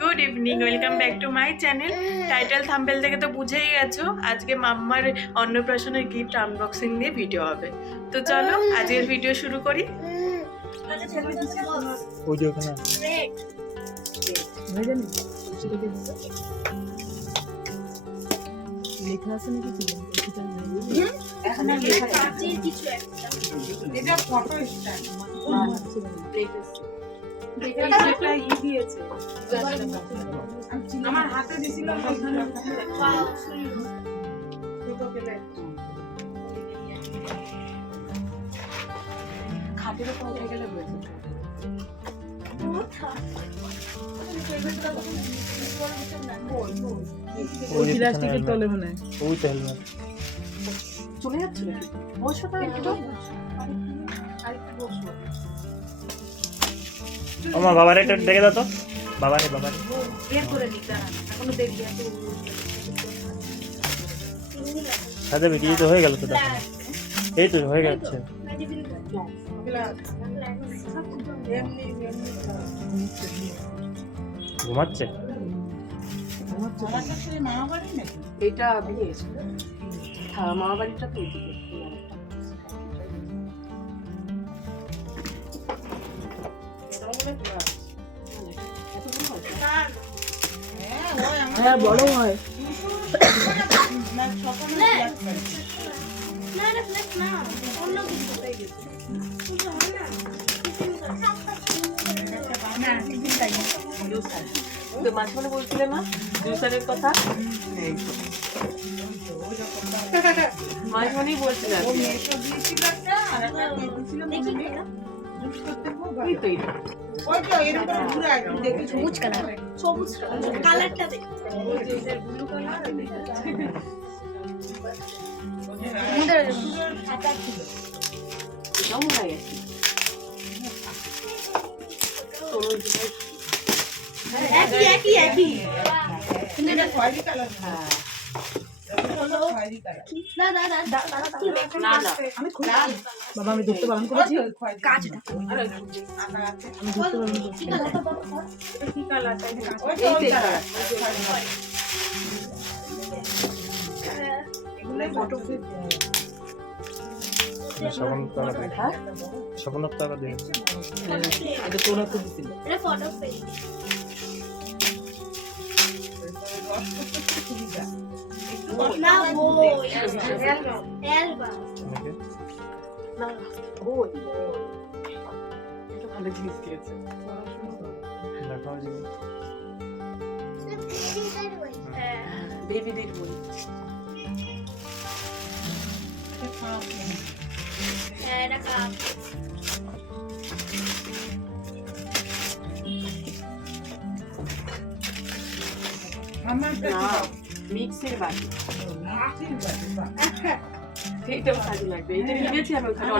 Good evening, welcome back to my channel. Title thumbnail থেকে তো বুঝেই গেছো আজকে মাম্মার অন্নপ্রাশনের গিফট আনবক্সিং নিয়ে ভিডিও হবে। তো চলো আজকের ভিডিও শুরু করি। লেখা আছে নাকি কি এটা ফটো স্ট্যান্ড আমার হাতে দিছিল খাটের উপর উঠে গেলে হয়ে যেত। প্লাস্টিকের তলে মনে হয় ওই তো হেলমেট চলে যাচ্ছে নাকি? বসো তো একটু। আমার বাবার এটা দেখে দাও তো। বাবারে বের করে দিতে এখনো দেখবি এত সাথে বিক্রি তো হয়ে গেল তো দেখো। এই তো হয়ে যাচ্ছে। ঘুমাচ্ছে এটা বিয়ে হ্যাঁ মামা বাড়িটা তো এদিকে হ্যাঁ বড় হয় মাঝে মনে বলছিলে না জুসারের কথা মাঝে মনেই বলছিলেন সবুজ কালারটা দেখ কেমন হয়ে গেছে একই বাবা আমি ধরতে পালন করেছি কাজটা আমি ধরতে পালন করেছি স্বপ্ন টাকা দিয়ে এটা তোরা তো দিছিল এটা ফটো ফ্রেম না বই অ্যালবাম না বই এটা ভালো জিনিস দিয়েছে দেখো যে বেবিদের বই এটা কাপ না মিক্সের বাটি এইটাও কাজে লাগবে এটা কিনেছি আমি ওখানে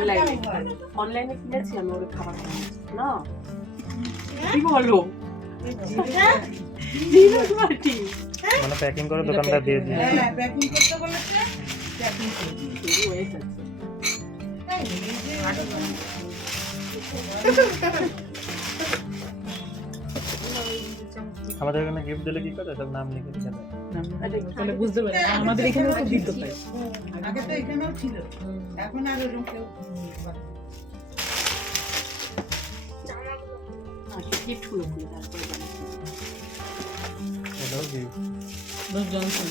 অনলাইনে কিনেছি আমি ওর খাবার না কি বলো জিনিস বাটি মানে প্যাকিং করে দোকানদার দিয়ে দিই। হ্যাঁ প্যাকিং করতে বলেছে প্যাকিং করে দিই ওয়েট আছে আমাদের এখানে গিফট দিলে কি করে সব নাম লিখে দিতে হয়। তাহলে বুঝতে পারি আমাদের এখানে তো দিত তাই আগে তো এখানেও ছিল এখন আর ওরকম কেউ গিফট গুলো খুলে তারপরে এটাও gift। জনসন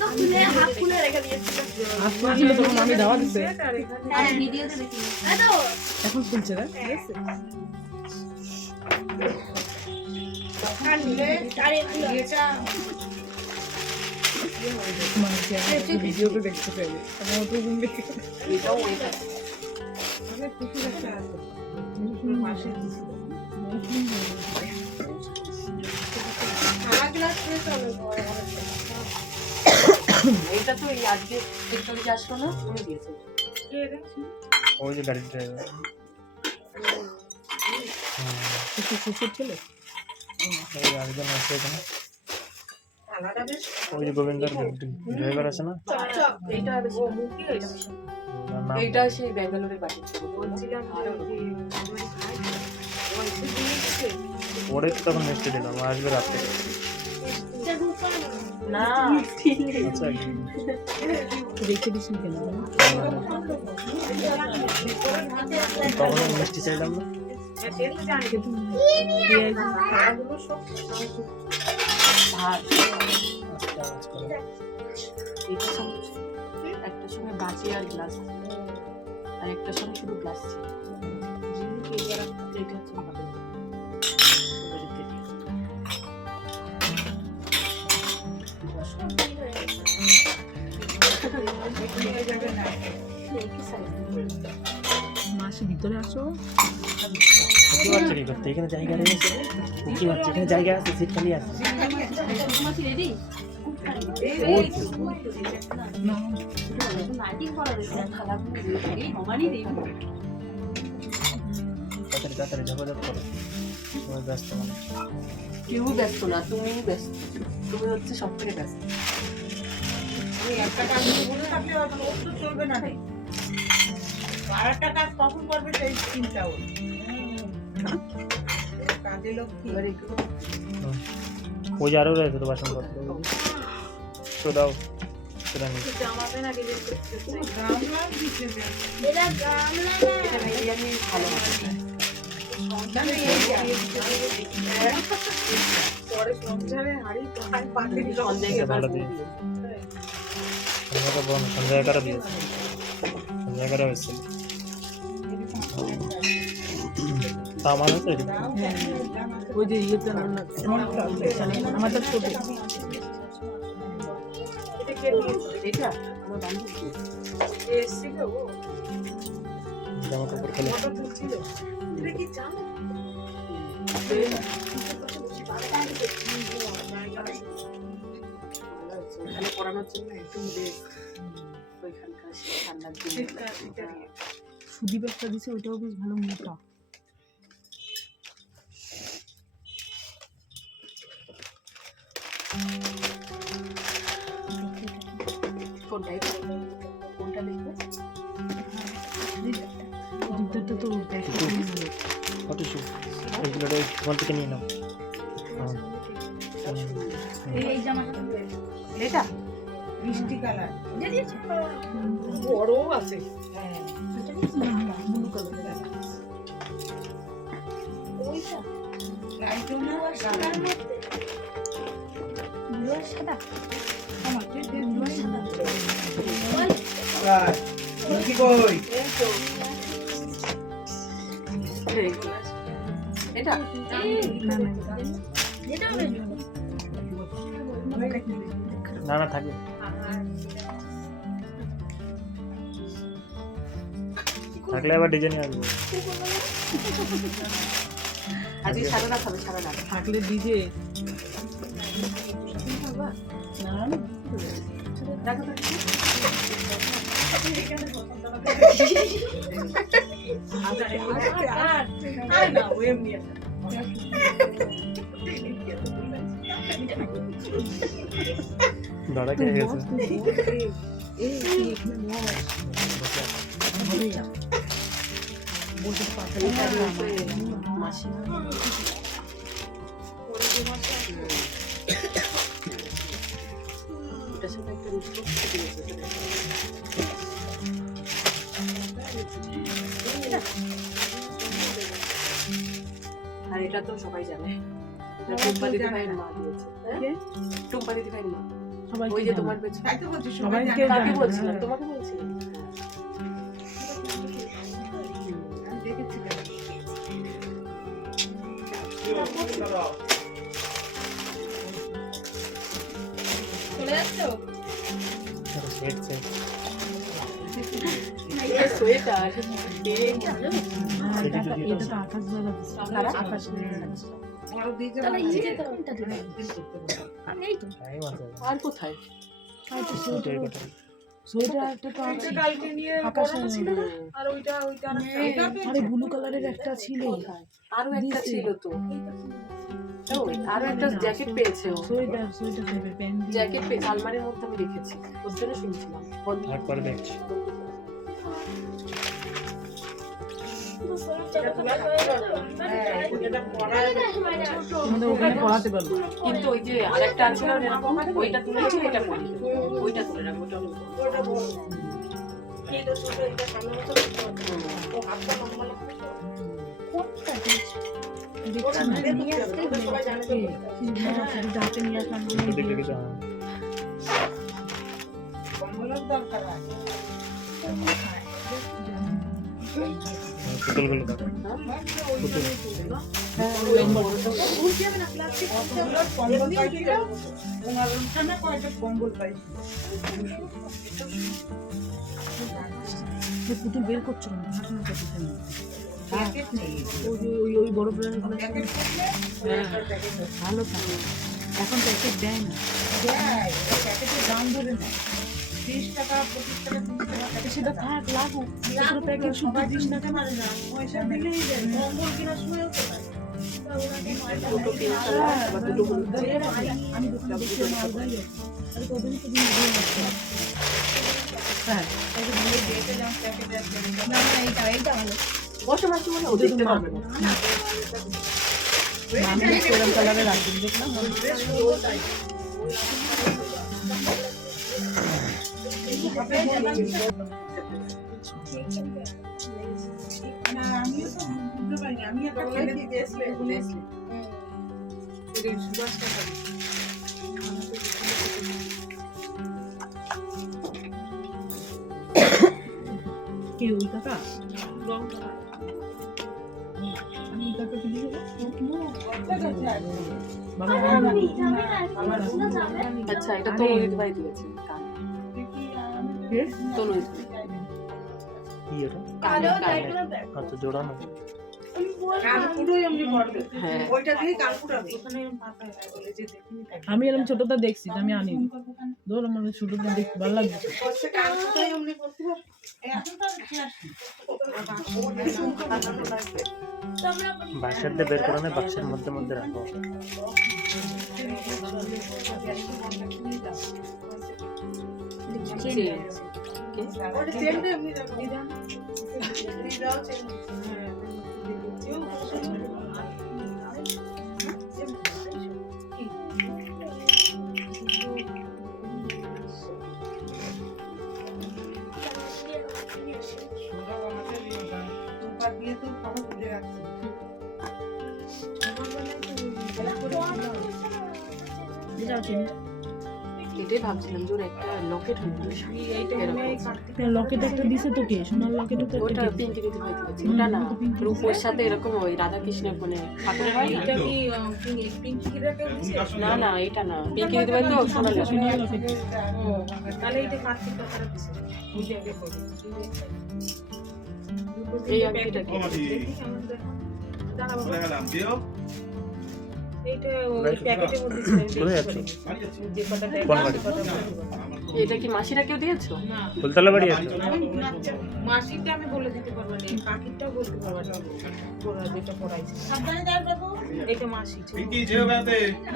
তো খুলে হাফ খুলে রেখে দিয়েছিল আসলে তখন আমি দাওয়া দিতে আমি ভিডিওতে দেখি তো এখন খুলছে না আরে এটা ভিডিওতে দেখতে পেলে আমার তো ঘুম দেখে এটাও ওয়েট আছে অনেক কিছু একটা আছে মাসে দিছিল এটা তো এই আজকে একটু যে আসলো না উনি দিয়েছে ওই যে গাড়ির ড্রাইভার শ্বশুর ছেলে ওই আরেকজন আছে এখানে আলাদা বেশ ওই যে গোবিন্দর ড্রাইভার আছে না এইটা বেশি ওনার নাম এইটা সেই ব্যাঙ্গালোরের বাড়ি বলছিলাম ওরে তো তখন মিষ্টি দিলাম আসবে রাত্রে না আচ্ছা রেখে দিস কেন তখন আমি মিষ্টি চাইলাম না ভাত আচ্ছা, আচ্ছা। এইটার সঙ্গে একটার সঙ্গে বাটি আর গ্লাস আর একটার সঙ্গে শুধু গ্লাস ছিল এটা হচ্ছে ভালো। মাসি ভিতরে আসো কি বাচ্চা কি করতে এখানে জায়গা রয়েছে কি বাচ্চা এখানে জায়গা আছে সিট খালি আছে ওই তো। তাড়াতাড়ি তাড়াতাড়ি ঝপাঝপ করো তোমার ব্যস্ত মানুষ কেউ ব্যস্ত না তুমিই ব্যস্ত তুমি হচ্ছে সব থেকে ব্যস্ত একটা কাজ বলে থাকলে আর তো চলবে না রে আরেকটা কাজ কখন করবে সেই চিন্তা ওর কাজে লোক কি এবার একটু ওই যে আরও রয়েছে তো বাসনপত্র তো দাও সেটা নিয়ে গামলা দিতে দে এটা গামলা এটা বিরিয়ানি ভালো হবে পরে সংসারে হাড়ি পাতে সঞ্জয়কে ভালো দিয়ে সন্ধ্যাটা বন্ধ সন্ধ্যা 11 দিয়েছে সন্ধ্যা 11 হয়েছে তা আমার হচ্ছে ওই যে ইয়েতে আমাদের ছোট এটা আমার বান্ধবী জামা কাপড় খেলে ওখানে পড়ানোর জন্য একদম ওইখানকার ঠান্ডার জন্য সুদীপ একটা দিছে ওইটাও বেশ ভালো মোটা কোনটাই কোনটা দেখবে দুধটা তো কত শু এইগুলো ওখান থেকে নিয়ে নাও এই জামাটা এটা মিষ্টি কালার বড় আছে ব্লু কালার ওইটা লাইটও না সাদার মধ্যে ব্লু আর সাদা ব্লু আর সাদা ওই কি কই এটা যেটা হবে না না থাকবে থাকলে আবার ডিজাইন আসবে আজকে সারা রাত হবে সারা রাত থাকলে ডিজে রাখো তো দাদা কে গেছে মাসি ওটার সাথে একটা রুটি আর এটা তো সবাই জানে এটা টুম্পা দিদি ভাইয়ের মা দিয়েছে টুম্পা দিদি ভাইয়ের মা ওই যে তোমার পেছনে তাই তো বলছি সবাইকে সবাইকে কাকে বলছিলাম তোমাকে বলছিলাম দেখেছি চলে যাচ্ছ সেট সেট সোয়েটার এটা তো আকাশ বেলা আকাশ বড় দিকে তাহলে এই যে কোনটা দিবে এই তো টাইম আছে আর কোথায় সোয়েটার কথা সোয়েটার একটা তো আছে কালকে নিয়ে আকাশে আর ওইটা আরে ব্লু কালারের একটা ছিল আরো একটা ছিল তো আরো একটা জ্যাকেট পেয়েছে ও সোয়েটার টাইপের প্যান্ট জ্যাকেট পেয়েছে আলমারির মধ্যে আমি রেখেছি ওর জন্য শুনছিলাম একবার দেখছি যেটা পড়ায় আমাদের ওখানে পড়াতে পারবো, কিন্তু ওই যে আরেকটা আছে না এরকম, ওইটা তুলেছি, এটা পড়ি, ওইটা তুলে রাখবো, ওটা আমি পড়বো। ওটা বড়। এইটা ছোট, এটা সামনে মতো ও হাতটা লম্বা লাগবে তো। কোনটা দিয়েছে? ওটা নিয়ে আসতে হবে, সবাই জানে তো। হাতে নিয়ে আসলাম একটু দেখলে কিছু হয় না। কম্বলের দরকার আছে। পুতুলগুলো দাও। পুতুল। কম্বল পাইছিলাম, ওনার ওখানে কয়টা কম্বল পাইছি। পুতুল বের করছো না, হাঁটানো করতে না। প্যাকেট নেই। ওই বড় প্লেয়ার প্যাকেট করলে একটা প্যাকেট আছে। ভালো থাকে। এখন প্যাকেট দেয় না। দেয়, ওটা প্যাকেটের দাম ধরে নেয়। 30 টাকা, 25 টাকা, 30 টাকা প্যাকেট সেটা থাক লাগুক, লাগুক, প্যাকেট শুধু সবাই দিস না কিনতে পারে না। পয়সা দিলেই দেয়। কম্বল কেনার সময়ও তো দেয়। দুটো পিঙ্ক কালার, আবার দুটো হলুদ। আমি দোকানে দেখি আমার আলাদাই আছে। আর কদিন তো দিন দিয়ে আসছে। হ্যাঁ, দেখে যাও প্যাকেট আছে। না না এইটা ভালো। বসে মাসে মনে ও দেখতে পারবে না। আমি এরকম কালারের রাখি দেখলাম। না, আমিও তো বুঝতে পারিনি। আমি একটা ফেলে দিয়েছি। কে ওই কাকা? আমি ওই কাকাকে দিয়ে দেবো। বাবা আচ্ছা, এটা তো রোহিত ভাই দিয়েছে কান। তো রোহিত ভাই। কি এটা? কানে কানে। আচ্ছা, জোড়ানো। কানপুরোই এমনি করবে। হ্যাঁ। ওইটা দিয়ে কানপুরাবে। আমি এরকম ছোটটা দেখছি, আমি আনি ধর আমার ছোটটা দেখতে ভালো লাগছে। হচ্ছে কানপুরোই এমনি করতে পারবে। এখন তো আর কি আসে। বাক্সের দিয়ে বের করে নে, বাক্সের মধ্যে মধ্যে রাখো। ওটা চেনটা এমনি রাখো। দিদাও চেন। দিয়ে তো সবাই তুলে রাখছে। এটাই ভাবছিলাম যে ওর একটা লকেট হয়ে লকেট একটা দিছে তো কে? সোনার লকেট তো ওটা পিঙ্কি দিতে হয়ে গেছে, ওটা না রূপোর সাথে এরকম ওই রাধা কৃষ্ণের কোণে পাথরে হয় না? না না, এটা না, পিঙ্কি দিতে হয় তো সোনার লকেট। এই আংটিটা কি? কোথায় যাচ্ছ? কোন বাড়ি? এটা কি মাসিরা কেউ দিয়েছো? ফুলতলা বাড়ি আছে? মাসিকটা আমি বলে দিতে পারবো না, কাকিরটাও বলতে পারবো না। যেটা পড়াইছে সাবধানে যাও বাবু। এটা মাসি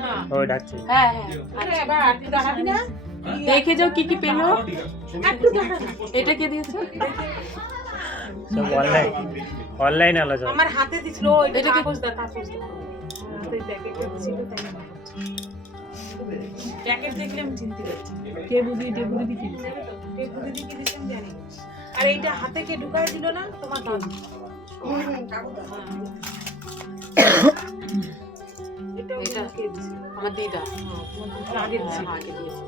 না। ওই ডাকছে। হ্যাঁ হ্যাঁ, আরে এবার একটু দাঁড়াবি না? দেখে যাও কি কি পেলো। একটু দাঁড়া, এটা কে দিয়েছে? সব অনলাইন আলোচনা। আমার হাতে দিছিল এটা এটা কি? কাগজ দা কাগজ দা। এই প্যাকেটটা ছিল তাই না? প্যাকেট দেখলে আমি চিনতে পারছি। কে বুঝি টেবুলে দিতে টেবুলে দিয়ে কি দিছেন জানি। আর এইটা হাতে কে ঢুকায় দিল না তোমার দাদু। এটা এটা কে দিছে? আমার দিদা। আগে দিছে। হ্যাঁ, আগে দিয়েছে।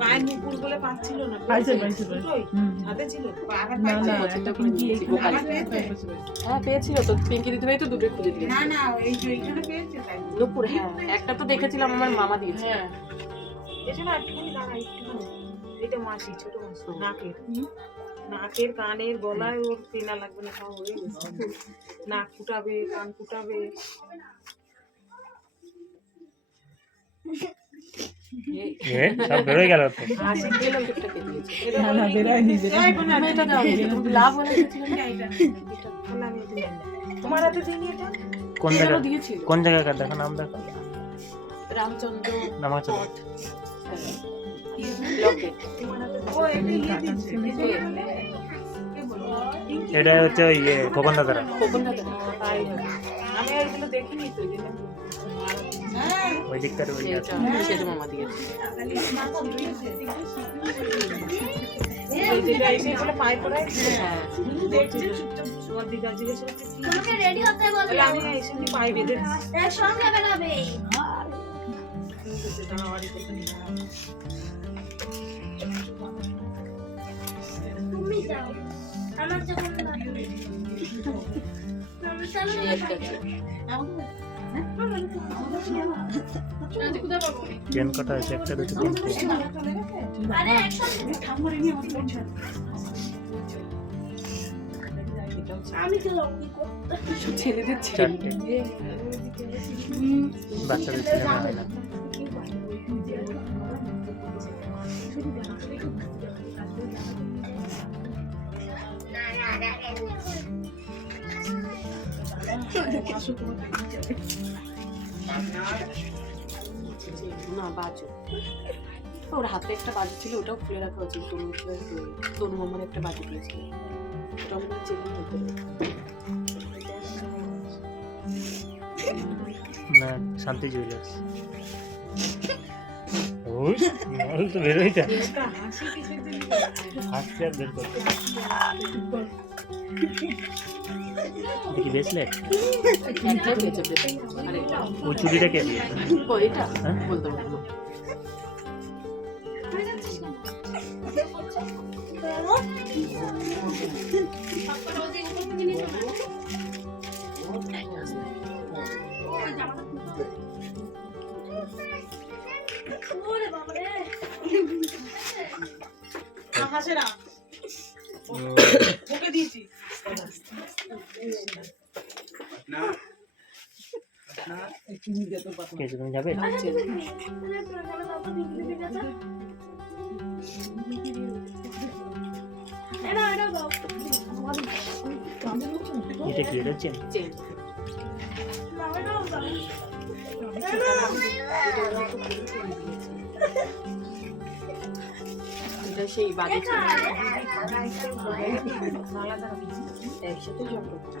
পায়ের নুপুর বলে পাচ্ছিল না। পাইছে দুটোই হাতে ছিল। আবার না পাইছে। না পছন্দ একটা করে পিঙ্কি নিয়েছি, এখানে গোপাল। পাইছে। হ্যাঁ পেয়েছিল তো, পিঙ্কি দিতে ভাই তো দুটোই খুলে দিয়েছে। না না এই যে এইখানে পেয়েছে তাই। নুপুর, হ্যাঁ একটা তো দেখেছিলাম আমার মামা দিয়েছে। হ্যাঁ। এজন্য একটুখানি দাঁড়া একটুখানি। এটা মাসি, ছোট মাসি, নাকের। নাকের, কানের, গলায় ওর চেনা লাগবে না, সব হয়ে গেছে। নাক ফুটাবে, কান ফুটাবে। সব বেরোয় গেল তো। হাসি দিয়ে লকেটটা কে দিয়েছে? না না বেরাই নিজে আমি এটা দাও, তুমি লাভ হলে দিয়েছিলে না? তোমার হাতে দিইনি এটা? কোন কেন জায়গা? দিয়েছিল? কোন জায়গাকার দেখো, নাম দেখো। রামচন্দ্র নাম আছে? পট। লকেট। ও এটা ইয়ে দিয়েছে। কে বললো? এটা হচ্ছে ওই খোকন দাদারা। খোকন দাদা তাই হবে। আমি ওইগুলো দেখিনি তো, এই জন্য ওই দিকটার ওই আছে। সেটা মামা দিয়েছে। ওই যেটা এসেছিল পায়ে পড়ায়, হ্যাঁ তোমার দিদা জিজ্ঞেস করছে কি? তোমাকে রেডি হতে বললো। বলে আমি এসে কি পায়ে বেঁধে দিচ্ছি। সঙ্গে বেরাবে। দাঁড়া, বাড়িতে এখানে দাঁড়া। তুমি যাও। আমার যখন লাগবে। চলো এই একটা আছে। চেন কটা আছে? একটা দুটো তিনটে। আরে একসাথে আমি তো ছেলেদের ছেলে চারটে। বাচ্চাদের ছেলে মেয়ে হয় না। না বাজু, ওর হাতে একটা বাজু ছিল, ওটাও খুলে রাখা উচিত। তনু মামার একটা বাজু দিয়েছিল, ওটা আমরা চেনে হতে না, শান্তি জুয়েলার্স। ওই মাল তো বের হইতা। একটা হাসি কিসের জন্য? হাসতে আর বের করতে। দেখি ব্রেসলেট। একটা দিয়েছে আর এটা ওই চুড়িটা কে দিয়েছে? ও এটা হ্যাঁ? বলতে পারবো না। ওরে বাবা রে হাসে না, ওকে দিয়েছি। কে তুমি যাবে? এটা কি? এটা চেন? চেন এটা সেই বাজু ছিল, একসাথে জব করতে।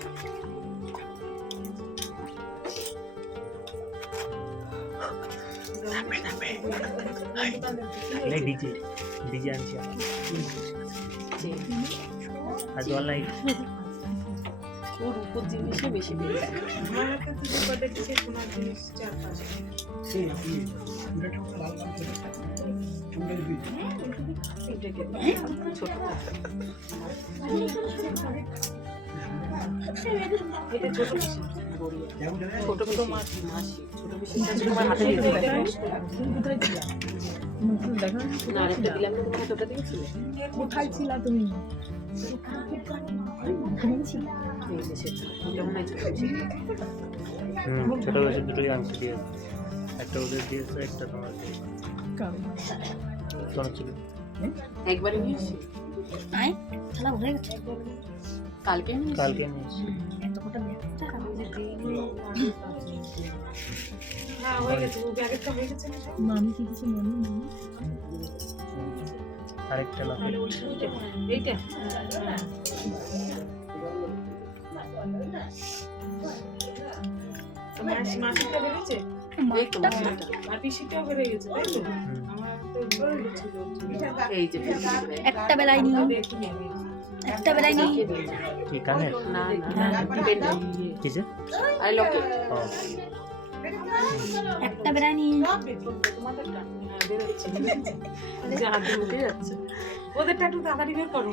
ডিজে ডিজে আনছি আমার। চেন আর জল নাই। ওর উপর জিনিসে বেশি বেড়েছে। আমার হাতে তুই কত কিছু সোনার জিনিস 4-5 ছোট এটা ছোট বেশি। ছোট ছোট মাসি মাসি ছোট বেশি তোমার হাতে দিয়ে না আরেকটা দিলাম না, তোমার হাতে ওটা দিয়েছিলে? কোথায় ছিলা তুমি? এই যে সেটা ওটা মনে হয় ছোট বেশি। ছোট বয়সে দুটোই আংটি দিয়েছে। একটা ওদের দিয়েছে, একটা তোমার দিয়েছে। ছিল একবারে নিয়েছি খেলা ভরে গেছে কালকে নিয়েছি। কালকে নিয়েছি। এত কটা ব্যাগটা হ্যাঁ হয়ে গেছে, ও ব্যাগেরটা হয়ে গেছে না সব? মামি কি কিছু মনে নেই আরেকটা লকেট। তাহলে ওইটা এইটা মাসিটা বেড়েছে এই তো মাসিটা। আর পিসিটাও বেড়ে গেছে, তাই তো? আমার তো ছিল এই যে একটা বেলায় নি দেখিনি আমি। একটা বেলায় নি কি কানের? না না পেনটা কিসে? আরে লকেট ও একটা বেলায় নি তোমাদেরটা হ্যাঁ বেরোচ্ছে যে হাত দিয়ে উঠে যাচ্ছে। ওদেরটা একটু তাড়াতাড়ি বের করো।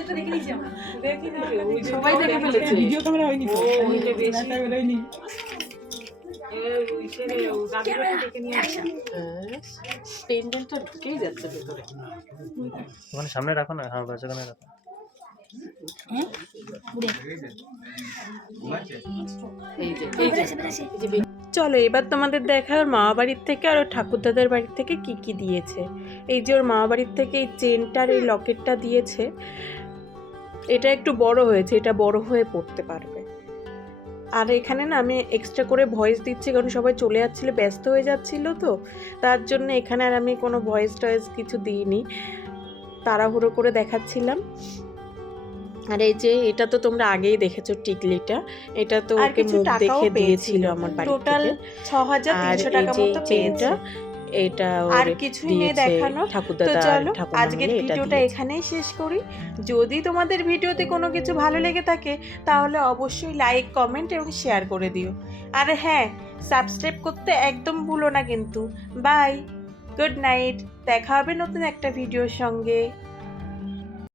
এটা দেখে নিছি আমরা দেখি না, ওই যে সবাই দেখে ফেলেছে। ভিডিও ক্যামেরা হয়নি ও ওইটা বেশি হয়নি ওই ছেলে ও দাদুকে ডেকে নিয়ে আসে। পেন্ডেন্টটা ঢুকেই যাচ্ছে ভেতরে। ওখানে সামনে রাখো না। হ্যাঁ বাস ওখানে রাখো। হ্যাঁ পুরো এই যে এই যে চলো এবার তোমাদের দেখায় ওর মামা বাড়ির থেকে আর ওর ঠাকুরদাদের বাড়ির থেকে কি কি দিয়েছে। এই যে ওর মামা বাড়ির থেকে এই চেনটার এই লকেটটা দিয়েছে, এটা একটু বড় হয়েছে, এটা বড় হয়ে পড়তে পারবে। আর এখানে না আমি এক্সট্রা করে ভয়েস দিচ্ছি কারণ সবাই চলে যাচ্ছিলো, ব্যস্ত হয়ে যাচ্ছিলো, তো তার জন্য এখানে আর আমি কোনো ভয়েস টয়েস কিছু দিইনি, তাড়াহুড়ো করে দেখাচ্ছিলাম। আর এই যে এটা তো তোমরা আগেই দেখেছো টিকলিটা, এটা তো আর ওকে কিছু মুখ টাকাও দেখে দিয়েছিল পেয়েছিল। আমার বাড়ি টোটাল থেকে। আর 6,300 এই টাকা যে মতো চেনটা, পেয়েছে। এটা আর ওর কিছুই নেই দিয়েছে দেখানো। তো ঠাকুরদাদা আর চলো ঠাকুমা আজকের মিলে এটা ভিডিওটা দিয়েছে। এখানেই শেষ করি। যদি তোমাদের ভিডিওতে কোনো কিছু ভালো লেগে থাকে তাহলে অবশ্যই লাইক, কমেন্ট এবং শেয়ার করে দিও। আর হ্যাঁ, সাবস্ক্রাইব করতে একদম ভুলো না কিন্তু। বাই, গুড নাইট, দেখা হবে নতুন একটা ভিডিওর সঙ্গে।